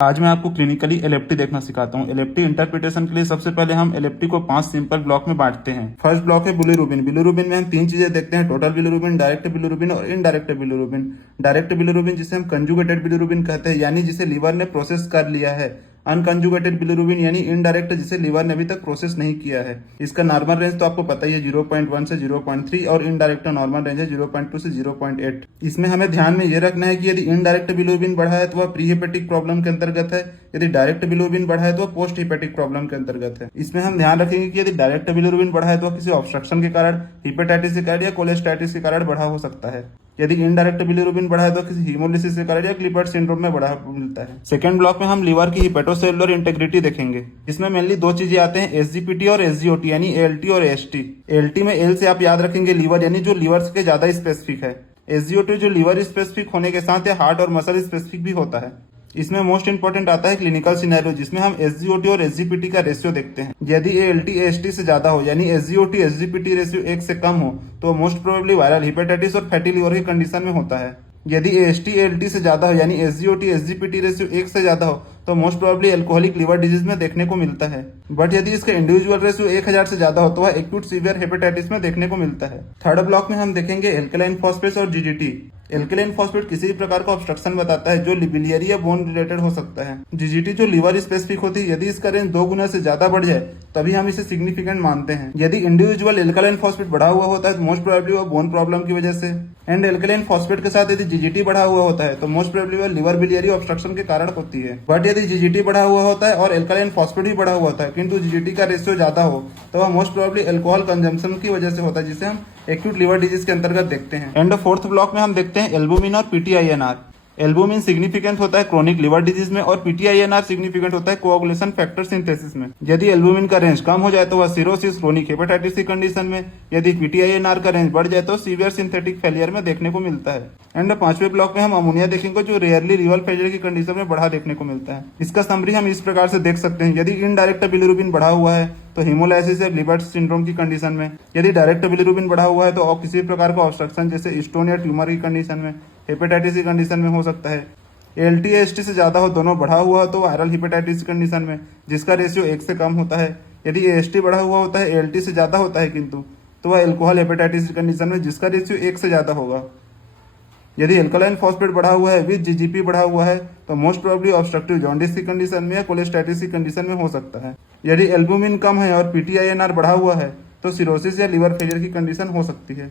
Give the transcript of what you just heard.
आज मैं आपको क्लिनिकली एलएफटी देखना सिखाता हूँ। एलएफटी इंटरप्रिटेशन के लिए सबसे पहले हम एलएफटी को 5 सिंपल ब्लॉक में बांटते हैं। फर्स्ट ब्लॉक है बिलिरुबिन। बिलिरुबिन में हम 3 चीजें देखते हैं, टोटल बिलिरुबिन, डायरेक्ट बिलिरुबिन और इनडायरेक्ट बिलिरुबिन। डायरेक्ट बिलिरुबिन जिसे हम कंजुगेटेड बिलिरुबिन कहते हैं, यानी जिसे लीवर ने प्रोसेस कर लिया है। अनकंजुगेटेड बिलिरुबिन यानी इनडायरेक्ट, जिसे लीवर ने अभी तक प्रोसेस नहीं किया है। इसका नॉर्मल रेंज तो आपको पता ही है, 0.1 से 0.3 और इनडायरेक्ट नॉर्मल रेंज है 0.2 से 0.8। इसमें हमें ध्यान में ये रखना है कि यदि इनडायरेक्ट बिलिरुबिन बढ़ा है तो वह प्री हेपेटिक प्रॉब्लम के अंतर्गत है, यदि डायरेक्ट बिलिरुबिन बढ़ा है तो वह पोस्ट हेपेटिक प्रॉब्लम के अंतर्गत है। इसमें हम ध्यान रखेंगे कि यदि डायरेक्ट बिलिरुबिन बढ़ा है तो वह किसी ऑब्स्ट्रक्शन के कारण, हिपेटाइटिस के कारण या कोलेस्टाइटिस के कारण बढ़ा हो सकता है। यदि इनडायरेक्ट बिलिरुबिन बढ़ा है तो किसी हीमोलिसिस के कारण या क्लिपर्ट सिंड्रोम में बढ़ा मिलता है। सेकंड ब्लॉक में हम लीवर की हिपेटोसेलुलर इंटेग्रिटी देखेंगे। इसमें मेनली 2 चीजें आते हैं, एसजीपीटी और एसजीओटी, यानी एएलटी और एएसटी। एएलटी में एल से आप याद रखेंगे लीवर, यानी जो लीवर के ज्यादा स्पेसिफिक है। एसजीओटी जो लीवर स्पेसिफिक होने के साथ या हार्ट और मसल स्पेसिफिक भी होता है। इसमें मोस्ट इंपोर्टेंट आता है क्लिनिकल सिनेरियो, जिसमें हम एसजीओटी और एसजीपीटी का रेशियो देखते हैं। यदि एएलटी एएसटी से ज्यादा हो, यानी एसजीओटी एसजीपीटी रेशियो 1 से कम हो, तो मोस्ट प्रोबेबली वायरल हिपेटाइटिस और फैटी लिवर की कंडीशन में होता है। यदि एएसटी एएलटी से ज्यादा हो, यानी एसजीओटी एसजीपीटी रेशियो 1 से ज्यादा हो, तो most probably alcoholic liver disease में देखने को मिलता है। बट यदि इसका इंडिविजुअल रेशियो 1000 से ज्यादा हो तो वह एक्यूट सीवियर हेपेटाइटिस में देखने को मिलता है। थर्ड ब्लॉक में हम देखेंगे एल्कलाइन फॉस्फेट्स और जीजीटी। एल्कलाइन फॉस्फेट किसी भी प्रकार का ऑब्स्ट्रक्शन बताता है जो बिलियरी या बोन रिलेटेड हो सकता है। जीजीटी जो लीवर स्पेसिफिक होती है, यदि इसका रेंज 2 गुना से ज्यादा बढ़ जाए तभी हम इसे सिग्निफिकेंट मानते हैं। यदि इंडिविजुअल एल्कलाइन फॉस्फेट बढ़ा हुआ होता है तो मोस्ट प्रोबेबली वो बोन प्रॉब्लम की वजह से, एंड एल्कलाइन फॉस्फेट के साथ यदि जीजीटी बढ़ा हुआ होता है तो मोस्ट प्रोबेबली वो लिवर बिलियरी ऑब्स्ट्रक्शन के कारण होती है। बट यदि जीजीटी बढ़ा हुआ होता है और एल्कलाइन फॉस्फेट भी बढ़ा हुआ होता है किंतु जीजीटी का रेशियो ज्यादा हो, तो वह मोस्ट प्रोबेबली अल्कोहल कंजम्पशन की वजह से होता है, जिसे हम एक्यूट लिवर डिजीज के अंतर्गत देखते हैं। एंड फोर्थ ब्लॉक में हम देखते हैं एल्बुमिन और पीटीआईएनआर। एल्बुमिन सिग्निफिकेंट होता है क्रोनिक लिवर डिजीज में और पीटीआईएनआर सिग्निफिकेंट होता है कोआगुलेशन फैक्टर सिंथेसिस में। यदि एल्बुमिन का रेंज कम हो जाए तो वह सिरोसिस, क्रोनिक हेपेटाइटिस की कंडीशन में, यदि पीटीआईएनआर का रेंज बढ़ जाए तो सीवियर सिंथेटिक फेलियर में देखने को मिलता है। एंड 5वें ब्लॉक में हम अमोनिया देखेंगे, जो रेयरली रिवल फेलियर की कंडीशन में बढ़ा देखने को मिलता है। इसका समरी हम इस प्रकार से देख सकते हैं, यदि इनडायरेक्ट बिलिरुबिन बढ़ा हुआ है तो हिमोलाइसिस या लिबर्ट सिंड्रोम की कंडीशन में, यदि डायरेक्ट बिलिरुबिन बढ़ा हुआ है तो और किसी प्रकार का ऑब्स्ट्रक्शन जैसे स्टोन या ट्यूमर की कंडीशन में, हेपेटाइटिस की कंडीशन में हो सकता है। एएलटी एएसटी से ज्यादा हो, दोनों बढ़ा हुआ हो तो वायरल हिपेटाइटिस की कंडीशन में, जिसका रेशियो 1 से कम होता है। यदि एएसटी बढ़ा हुआ होता है, एएलटी से ज्यादा होता है किंतु, तो वह एल्कोहल हेपेटाइटिस की कंडीशन में, जिसका रेशियो 1 से ज्यादा होगा। यदि एल्कलाइन फॉस्फेट बढ़ा हुआ है विद जीजीपी बढ़ा हुआ है तो मोस्ट प्रोबेबली ऑब्स्ट्रक्टिव जॉन्डिस की कंडीशन में या कोलेस्टाइटिस की कंडीशन में हो सकता है। यदि एल्बुमिन कम है और पीटीआईएनआर बढ़ा हुआ है तो सिरोसिस या लिवर फेलियर की कंडीशन हो सकती है।